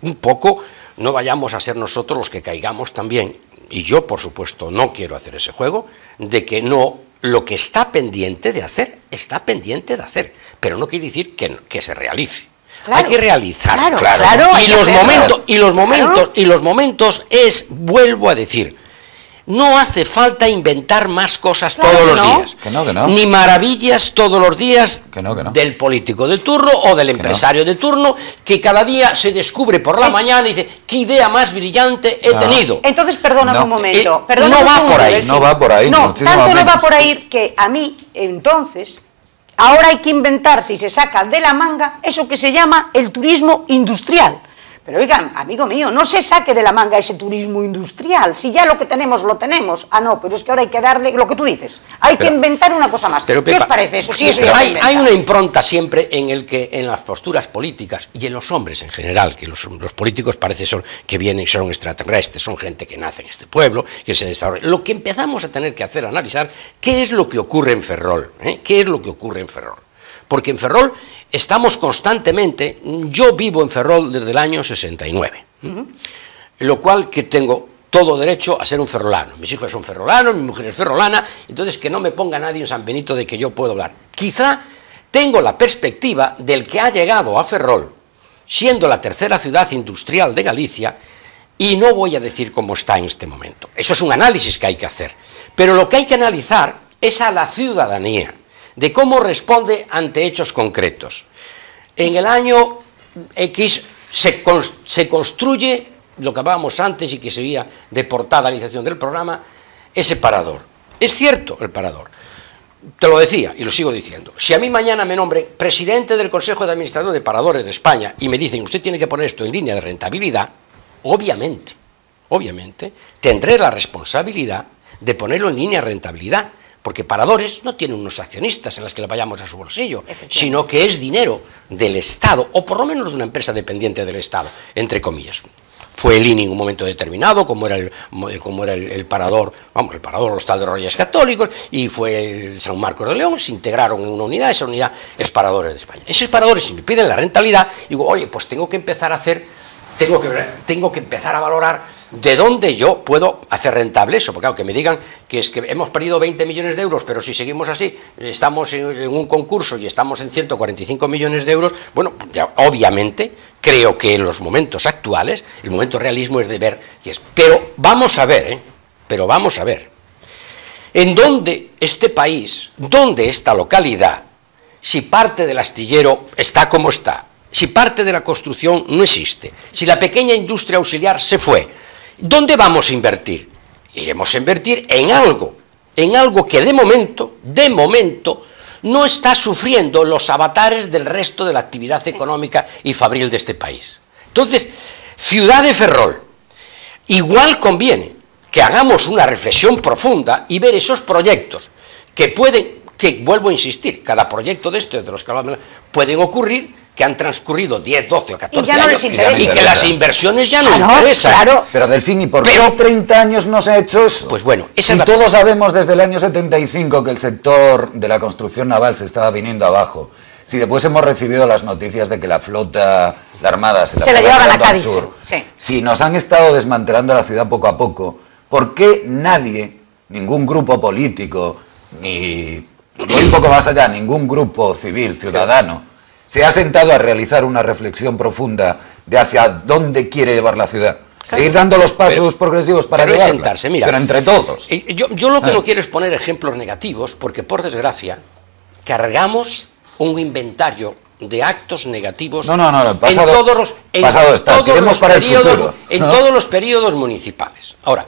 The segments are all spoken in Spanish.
Un poco, no vayamos a ser nosotros los que caigamos también, y yo, por supuesto, no quiero hacer ese juego, de que no, lo que está pendiente de hacer, está pendiente de hacer, pero no quiere decir que se realice. Claro, hay que realizar, claro. Y los momentos es, vuelvo a decir, no hace falta inventar más cosas todos los días. Que no. Ni maravillas todos los días del político de turno o del empresario de turno, que cada día se descubre por la mañana y dice, ¿qué idea más brillante he tenido? Entonces, perdóname un momento. No va por ahí. No va por ahí. No, tanto no va por ahí que a mí, entonces, ahora hay que inventarse y se saca de la manga eso que se llama el turismo industrial. Pero oigan, amigo mío, no se saque de la manga ese turismo industrial, si ya lo que tenemos, lo tenemos. Ah, no, pero es que ahora hay que darle lo que tú dices. Hay que inventar una cosa más. Pero, ¿qué os parece eso? Sí, hay una impronta siempre en el que en las posturas políticas y en los hombres en general, que los políticos parece que vienen, son extraterrestres, son gente que nace en este pueblo, que se desarrolla. Lo que empezamos a tener que hacer, analizar, ¿qué es lo que ocurre en Ferrol? ¿Qué es lo que ocurre en Ferrol? Porque en Ferrol estamos constantemente, yo vivo en Ferrol desde el año 69, lo cual que tengo todo derecho a ser un ferrolano. Mis hijos son ferrolanos, mi mujer es ferrolana, entonces que no me ponga nadie en San Benito de que yo puedo hablar. Quizá tengo la perspectiva del que ha llegado a Ferrol, siendo la tercera ciudad industrial de Galicia, y no voy a decir cómo está en este momento. Eso es un análisis que hay que hacer. Pero lo que hay que analizar es a la ciudadanía, de cómo responde ante hechos concretos. En el año X se construye, lo que hablábamos antes y que sería de portadalización del programa, ese parador. Es cierto el parador. Te lo decía y lo sigo diciendo. Si a mí mañana me nombren presidente del Consejo de Administración de Paradores de España y me dicen, usted tiene que poner esto en línea de rentabilidad, obviamente, tendré la responsabilidad de ponerlo en línea de rentabilidad. Porque Paradores no tiene unos accionistas en los que le vayamos a su bolsillo, sino que es dinero del Estado, o por lo menos de una empresa dependiente del Estado, entre comillas. Fue el INI en un momento determinado, como era el Parador, el Parador Hostal de los Reyes Católicos, y fue el San Marcos de León, se integraron en una unidad, esa unidad es Paradores de España. Esos Paradores, si me piden la rentabilidad, digo, oye, pues tengo que empezar a hacer, tengo que empezar a valorar de dónde yo puedo hacer rentable eso, porque claro, que me digan que es que hemos perdido 20 millones de euros, pero si seguimos así, estamos en un concurso y estamos en 145 millones de euros, bueno, ya, obviamente, creo que en los momentos actuales, el momento realismo es de ver, pero vamos a ver, en dónde este país, dónde esta localidad, si parte del astillero está como está, si parte de la construcción no existe, si la pequeña industria auxiliar se fue, ¿dónde vamos a invertir? Iremos a invertir en algo que de momento, no está sufriendo los avatares del resto de la actividad económica y fabril de este país. Entonces, ciudad de Ferrol, igual conviene que hagamos una reflexión profunda y ver esos proyectos que vuelvo a insistir, cada proyecto de estos, de los que hablamos, pueden ocurrir, que han transcurrido 10, 12 o 14 años y que las inversiones ya no interesan. Claro. Pero Delfín, ¿y por qué 30 años no se ha hecho eso? Pues bueno, si todos sabemos desde el año 75 que el sector de la construcción naval se estaba viniendo abajo, si después hemos recibido las noticias de que la flota, la Armada se la llevaban a Cádiz, si nos han estado desmantelando la ciudad poco a poco, ¿por qué nadie, ningún grupo político, ni un poco más allá, ningún grupo civil, ciudadano, se ha sentado a realizar una reflexión profunda de hacia dónde quiere llevar la ciudad? E ir dando los pasos progresivos para llevarla, sentarse, mira, pero entre todos. Yo lo que no quiero es poner ejemplos negativos, porque por desgracia cargamos un inventario de actos negativos el pasado, en todos los periodos municipales. Ahora,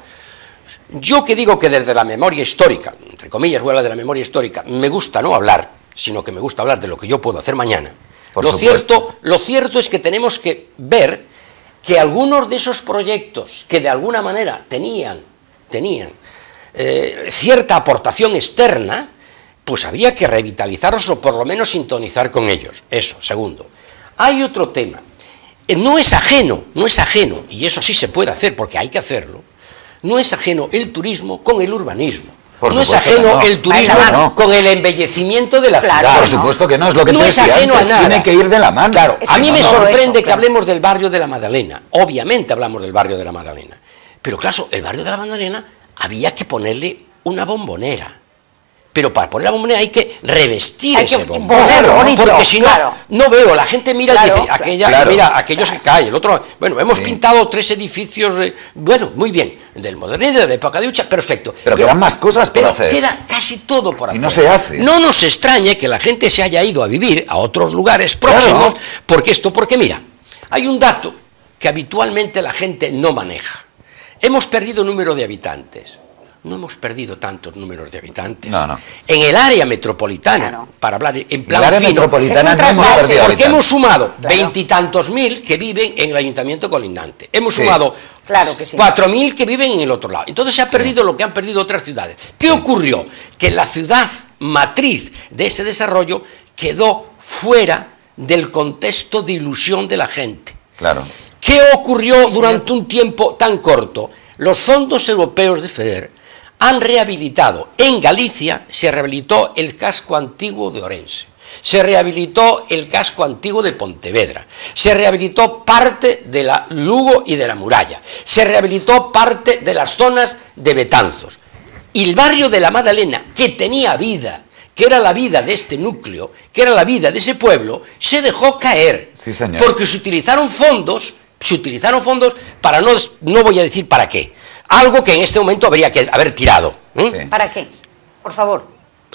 yo que digo que desde la memoria histórica, entre comillas voy a hablar de la memoria histórica, me gusta no hablar, sino que me gusta hablar de lo que yo puedo hacer mañana. Lo cierto es que tenemos que ver que algunos de esos proyectos que de alguna manera tenían cierta aportación externa, pues había que revitalizarlos o por lo menos sintonizar con ellos. Eso, segundo. Hay otro tema. No es ajeno, y eso sí se puede hacer porque hay que hacerlo, no es ajeno el turismo con el urbanismo. Por no es supuesto ajeno que no. el turismo No. con el embellecimiento de la Claro, ciudad. Por supuesto que no, es lo que no te es decía ajeno antes, a nada. tiene que ir de la mano. Claro, a Sí, mí no, me no, sorprende eso, que claro. hablemos del barrio de la Magdalena. Obviamente hablamos del barrio de la Magdalena. Pero claro, el barrio de la Magdalena había que ponerle una bombonera. Pero para poner la bombonera hay que revestir Hay que ese bombón. ponerlo bonito, Porque si no, claro. no veo. La gente mira Claro, y dice, aquella, claro. mira, aquello se cae, el otro. Bueno, hemos Sí. pintado 3 edificios, bueno, muy bien, del modernismo, de la época de Ucha, perfecto. Pero quedan más cosas por Pero hacer. queda casi todo por Y hacer. no se hace. No nos extrañe que la gente se haya ido a vivir a otros lugares próximos, porque mira, hay un dato que habitualmente la gente no maneja. Hemos perdido número de habitantes. No hemos perdido tantos números de habitantes. No, no. En el área metropolitana, Claro. para hablar en En plan el área fino, metropolitana Es un no hemos trasvase. perdido porque hemos habitantes. sumado Claro. 20 y tantos mil que viven en el ayuntamiento colindante. Hemos Sí. sumado Claro que sí. 4.000 que viven en el otro lado. Entonces se ha perdido lo que han perdido otras ciudades. ¿Qué ocurrió? Que la ciudad matriz de ese desarrollo quedó fuera del contexto de ilusión de la gente. Claro. ¿Qué ocurrió durante un tiempo tan corto? Los fondos europeos de FEDER han rehabilitado, en Galicia se rehabilitó el casco antiguo de Orense, se rehabilitó el casco antiguo de Pontevedra, se rehabilitó parte de la Lugo y de la Muralla, se rehabilitó parte de las zonas de Betanzos. Y el barrio de la Magdalena, que tenía vida, que era la vida de este núcleo, que era la vida de ese pueblo, se dejó caer. Sí, señor. Porque se utilizaron fondos para no voy a decir para qué, algo que en este momento habría que haber tirado. Sí. ¿Para qué? Por favor.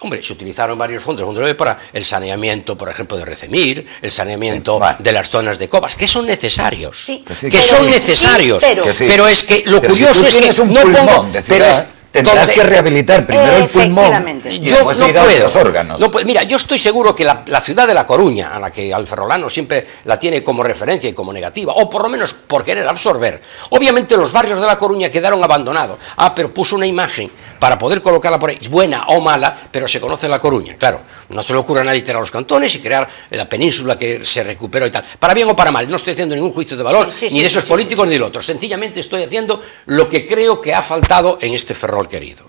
Hombre, se utilizaron varios fondos para el saneamiento, por ejemplo, de Recemir, el saneamiento Sí, vale. de las zonas de Cobas, que son necesarios. Sí. Que sí, que que son sí. necesarios. Sí, pero- Que sí. Pero es que lo Pero curioso si tú es que tienes un no pulmón pongo. de Pero ciudad, es tendrás que rehabilitar primero el pulmón Efectivamente. y Yo después no ir a puedo. otros órganos. No puedo. Mira, yo estoy seguro que la ciudad de La Coruña, a la que Alferrolano siempre la tiene como referencia y como negativa, o por lo menos por querer absorber, obviamente los barrios de La Coruña quedaron abandonados. Pero puso una imagen para poder colocarla por ahí, buena o mala, pero se conoce La Coruña. Claro, no se le ocurre a nadie tirar los cantones y crear la península que se recuperó y tal. Para bien o para mal, no estoy haciendo ningún juicio de valor, Sí, ni de esos sí, políticos ni del otro. Sencillamente estoy haciendo lo que creo que ha faltado en este Ferrol querido.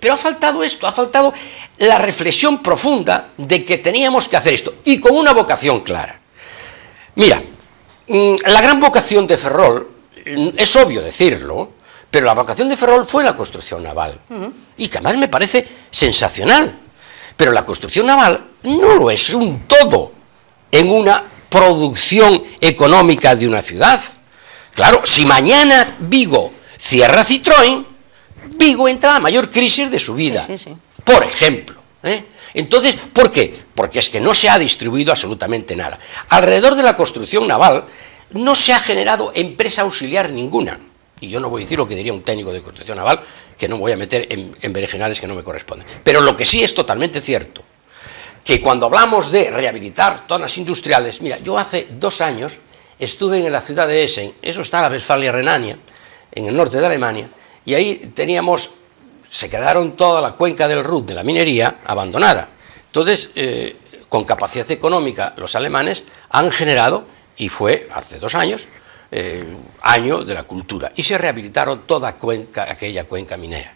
Pero ha faltado esto, ha faltado la reflexión profunda de que teníamos que hacer esto, y con una vocación clara. Mira, la gran vocación de Ferrol, es obvio decirlo, pero la vocación de Ferrol fue la construcción naval, y que además me parece sensacional. Pero la construcción naval no lo es un todo en una producción económica de una ciudad. Claro, si mañana Vigo cierra Citroën, Vigo entra en la mayor crisis de su vida, Sí, sí, sí. por ejemplo. Entonces, ¿por qué? Porque es que no se ha distribuido absolutamente nada. Alrededor de la construcción naval no se ha generado empresa auxiliar ninguna. Y yo no voy a decir lo que diría un técnico de construcción naval, que no me voy a meter en berenjenales que no me corresponden. Pero lo que sí es totalmente cierto, que cuando hablamos de rehabilitar zonas industriales, mira, yo hace 2 años estuve en la ciudad de Essen, eso está en la Westfalia-Renania, en el norte de Alemania, y ahí se quedaron toda la cuenca del Ruhr de la minería abandonada. Entonces, con capacidad económica, los alemanes han generado, y fue hace 2 años, año de la cultura, y se rehabilitaron toda aquella cuenca minera.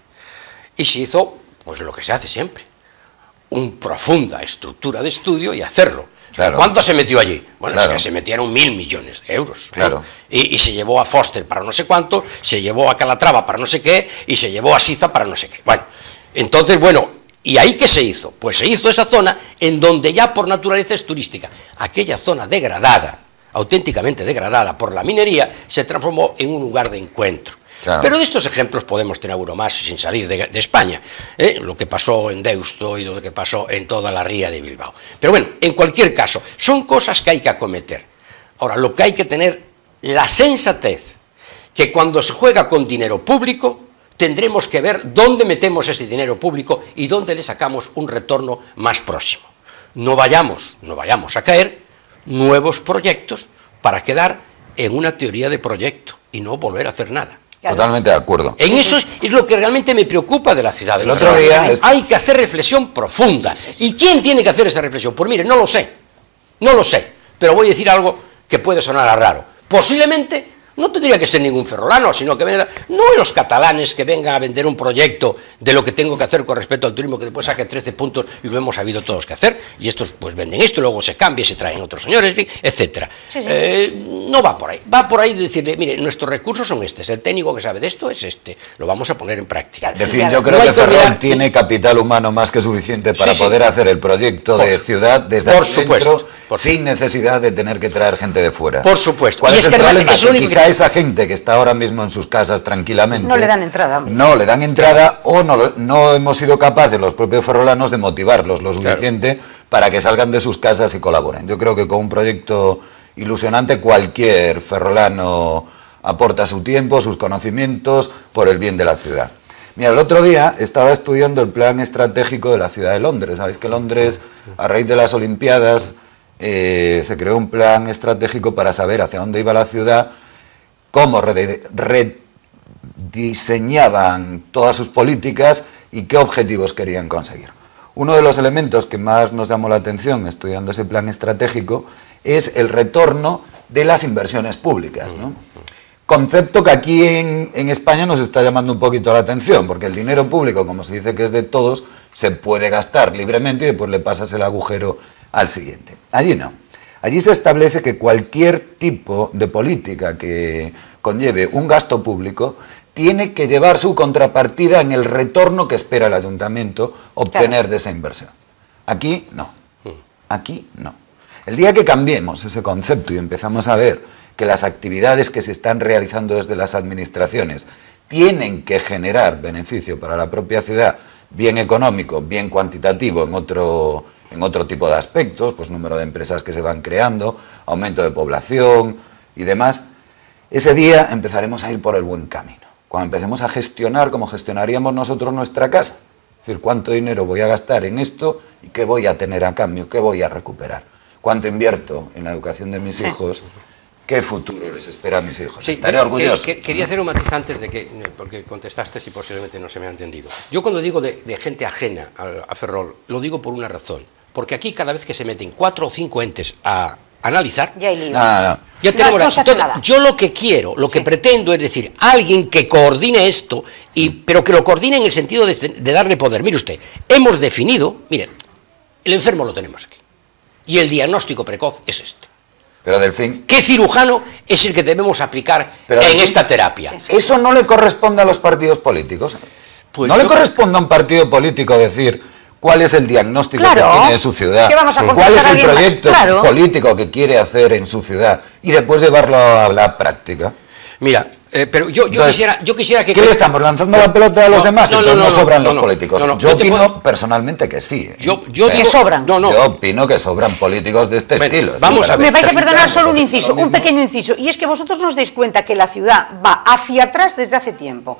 Y se hizo, pues lo que se hace siempre, una profunda estructura de estudio y hacerlo. Claro. ¿Cuánto se metió allí? Bueno, Claro. es que se metieron 1.000 millones de euros. Claro. Y se llevó a Foster para no sé cuánto, se llevó a Calatrava para no sé qué, y se llevó a Siza para no sé qué. Bueno, entonces, ¿y ahí qué se hizo? Pues se hizo esa zona en donde ya por naturaleza es turística. Aquella zona degradada, auténticamente degradada por la minería, se transformó en un lugar de encuentro. Claro. Pero de estos ejemplos podemos tener uno más sin salir de España, lo que pasó en Deusto y lo que pasó en toda la ría de Bilbao. Pero bueno, en cualquier caso, son cosas que hay que acometer. Ahora, lo que hay que tener la sensatez, que cuando se juega con dinero público, tendremos que ver dónde metemos ese dinero público y dónde le sacamos un retorno más próximo. No vayamos a caer nuevos proyectos para quedar en una teoría de proyecto y no volver a hacer nada. Claro. Totalmente de acuerdo. En eso es lo que realmente me preocupa de la ciudad. El otro día hay que hacer reflexión profunda. ¿Y quién tiene que hacer esa reflexión? Pues mire, no lo sé, pero voy a decir algo que puede sonar a raro. Posiblemente no tendría que ser ningún ferrolano, sino que vengan, no los catalanes que vengan a vender un proyecto de lo que tengo que hacer con respecto al turismo, que después saque 13 puntos y lo hemos sabido todos que hacer, y estos pues venden esto, luego se cambia y se traen otros señores, en fin, etcétera. No va por ahí de decirle, mire, nuestros recursos son estos, el técnico que sabe de esto es este, lo vamos a poner en práctica. En fin, yo creo que Ferrol tiene capital humano más que suficiente para poder hacer el proyecto de ciudad desde dentro, sin necesidad de tener que traer gente de fuera. Por supuesto. ¿Cuál es el problema? Que quizá esa gente que está ahora mismo en sus casas tranquilamente no le dan entrada. No le dan entrada, o no hemos sido capaces los propios ferrolanos de motivarlos lo suficiente para que salgan de sus casas y colaboren. Yo creo que con un proyecto ilusionante cualquier ferrolano aporta su tiempo, sus conocimientos por el bien de la ciudad. Mira, el otro día estaba estudiando el plan estratégico de la ciudad de Londres. Sabéis que Londres, a raíz de las Olimpiadas, se creó un plan estratégico para saber hacia dónde iba la ciudad, cómo rediseñaban todas sus políticas y qué objetivos querían conseguir. Uno de los elementos que más nos llamó la atención estudiando ese plan estratégico es el retorno de las inversiones públicas, ¿no? Concepto que aquí en España nos está llamando un poquito la atención, porque el dinero público, como se dice que es de todos, se puede gastar libremente y después le pasas el agujero al siguiente. Allí no. Allí se establece que cualquier tipo de política que conlleve un gasto público tiene que llevar su contrapartida en el retorno que espera el ayuntamiento obtener de esa inversión. Aquí no. Aquí no. El día que cambiemos ese concepto y empezamos a ver que las actividades que se están realizando desde las administraciones tienen que generar beneficio para la propia ciudad, bien económico, bien cuantitativo en otro tipo de aspectos, pues número de empresas que se van creando, aumento de población y demás, ese día empezaremos a ir por el buen camino. Cuando empecemos a gestionar como gestionaríamos nosotros nuestra casa, es decir, cuánto dinero voy a gastar en esto y qué voy a tener a cambio, qué voy a recuperar, cuánto invierto en la educación de mis hijos, qué futuro les espera a mis hijos. Sí, estaré orgulloso. Quería hacer un matiz antes de que, porque contestaste y posiblemente no se me ha entendido. Yo cuando digo de gente ajena a Ferrol, lo digo por una razón, porque aquí cada vez que se meten 4 o 5 entes a analizar, ya hay lío. Ya tenemos no se hace nada. Yo lo que quiero, lo que pretendo es decir, alguien que coordine esto, pero que lo coordine en el sentido de darle poder. Mire usted, hemos definido, miren, el enfermo lo tenemos aquí, y el diagnóstico precoz es este. Pero Delfín, ¿qué cirujano es el que debemos aplicar en esta terapia? Eso no le corresponde a los partidos políticos. Pues no le corresponde a un partido político decir cuál es el diagnóstico que tiene de su ciudad, cuál es el proyecto político que quiere hacer en su ciudad y después llevarlo a la práctica. Mira, pero yo quisiera que... ¿Qué le estamos lanzando la pelota a los demás? No sobran los políticos. Yo opino personalmente que sí. Yo digo, sobran. Yo opino que sobran políticos de este estilo. Vamos a ver. Me vais a perdonar solo un inciso, un pequeño inciso, y es que vosotros nos dais cuenta que la ciudad va hacia atrás desde hace tiempo.